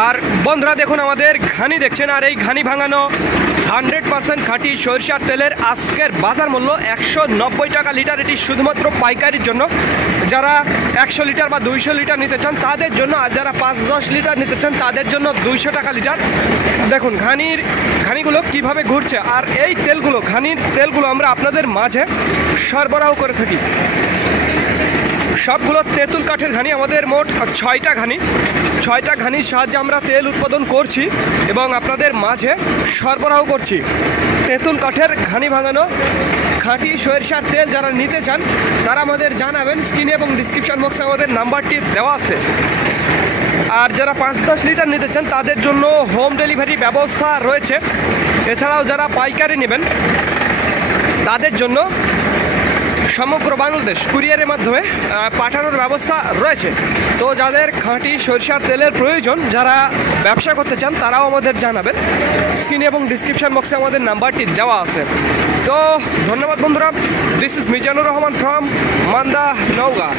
আর বন্ধুরা দেখুন আমাদের ঘানি দেখছেন, আর এই ঘানি ভাঙানো 100% খাঁটি সরিষার তেলের আজকের বাজার মূল্য 190 টাকা লিটার। এটি শুধুমাত্র পাইকারির জন্য, যারা 100 লিটার বা 200 লিটার নিতে চান তাদের জন্য, আর যারা 5-10 লিটার নিতে চান তাদের জন্য 200 টাকা লিটার। দেখুন ঘানিগুলো কিভাবে ঘুরছে, আর এই তেলগুলো, ঘানির তেলগুলো আমরা আপনাদের মাঝে সরবরাহ করে থাকি। সবগুলো তেঁতুল কাঠের ঘানি, আমাদের মোট 6টা ঘানির সাহায্যে আমরা তেল উৎপাদন করছি এবং আপনাদের মাঝে সরবরাহ করছি। তেঁতুল কাঠের ঘানি ভাঙানো খাঁটি সরিষার তেল যারা নিতে চান তারা আমাদের জানাবেন, স্ক্রিনে এবং ডিসক্রিপশন বক্সে আমাদের নাম্বারটি দেওয়া আছে। আর যারা 5-10 লিটার নিতে চান তাদের জন্য হোম ডেলিভারি ব্যবস্থা রয়েছে। এছাড়াও যারা পাইকারি নেবেন তাদের জন্য সমগ্র বাংলাদেশ কুরিয়ারের মাধ্যমে পাঠানোর ব্যবস্থা রয়েছে। তো যাদের খাঁটি সরিষার তেলের প্রয়োজন, যারা ব্যবসা করতে চান তারাও আমাদের জানাবেন, স্ক্রিনে এবং ডিসক্রিপশন বক্সে আমাদের নাম্বারটি দেওয়া আছে। তো ধন্যবাদ বন্ধুরা, this is Mizanur Rahman from Manda, Naogaon.